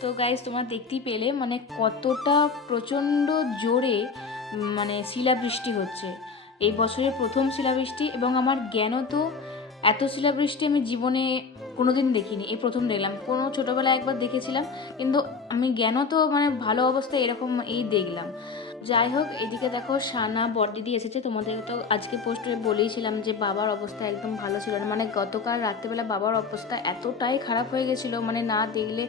তো গাইজ তোমরা দেখতেই পেলে মানে কতটা প্রচণ্ড জোরে মানে শিলাবৃষ্টি হচ্ছে। এই বছরের প্রথম শিলাবৃষ্টি, এবং আমার জ্ঞানও তো এত শিলাবৃষ্টি আমি জীবনে কোনোদিন দেখিনি, এই প্রথম দেখলাম। কোনো ছোটোবেলায় একবার দেখেছিলাম, কিন্তু আমি জ্ঞানও তো মানে ভালো অবস্থায় এরকম এই দেখলাম। যাই হোক, এদিকে দেখো সানা বড়দিদি এসেছে। তোমাদের তো আজকে পোস্টে বলেইছিলাম যে বাবার অবস্থা একদম ভালো ছিল না, মানে গতকাল রাত্রেবেলা বাবার অবস্থা এতটাই খারাপ হয়ে গেছিলো, মানে না দেখলে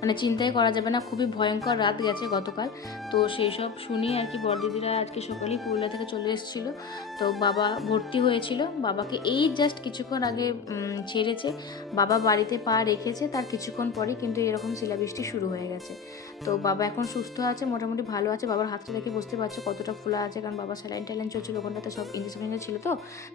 মানে চিন্তাই করা যাবে না। খুবই ভয়ঙ্কর রাত গেছে গতকাল। তো সেই সব শুনি আর কি, বড়দিদিরা আজকে সকালেই পুরুলিয়া থেকে চলে এসেছিলো। তো বাবা ভর্তি হয়েছিল, বাবাকে এই জাস্ট কিছুক্ষণ আগে ছেড়েছে। বাবা বাড়িতে পা রেখেছে, তার কিছুক্ষণ পরেই কিন্তু এরকম শিলাবৃষ্টি শুরু হয়ে গেছে। তো বাবা এখন সুস্থ আছে, মোটামুটি ভালো আছে। বাবার হাতটা দেখে বুঝতে পারছো কতটা ফোলা আছে, কারণ বাবা স্যালাইন ট্যালাইন চলছিল, ওখানটাতে সব ইঞ্জেকশন ছিল,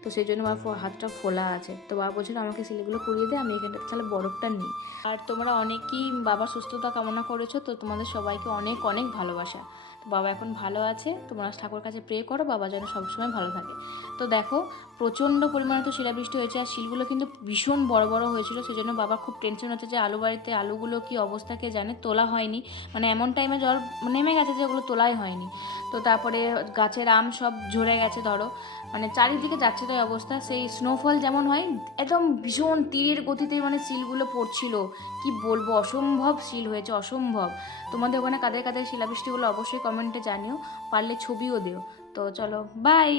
তো সেই জন্য বাবার হাতটা ফোলা আছে। তো বাবা বলছিল আমাকে সিলিগুলো করিয়ে দে, আমি এখানটাতে তাহলে বরফটা নিই। আর তোমরা অনেকেই বাবার সুস্থতা কামনা করেছো, তো তোমাদের সবাইকে অনেক অনেক ভালোবাসা। তো বাবা এখন ভালো আছে, তোমরা ঠাকুর কাছে প্রে করো বাবা যেন সবসময় ভালো থাকে। তো দেখো প্রচণ্ড পরিমাণে তো শিলাবৃষ্টি হয়েছে, আর শিলগুলো কিন্তু ভীষণ বড় বড় হয়েছিল, সেই জন্য বাবার খুব টেনশন হচ্ছে যে আলু বাড়িতে আলুগুলো কি অবস্থা কে জানে, তোলা হয়নি। মানে এমন টাইমে জল নেমে গেছে যে ওগুলো তোলাই হয়নি। তো তারপরে গাছের আম সব ঝরে গেছে ধরো, মানে চারিদিকে যাচ্ছে তাই অবস্থা। সেই স্নোফল যেমন হয় একদম ভীষণ তীরের গতিতে মানে শিলগুলো পড়ছিল, কি বলবো, অসম্ভব শিল হয়েছে, অসম্ভব। তোমাদের ওখানে কাদের কাদের শিলাবৃষ্টি হলো অবশ্যই কমেন্টে জানিও, পারলে ছবিও দিও। তো চলো বাই।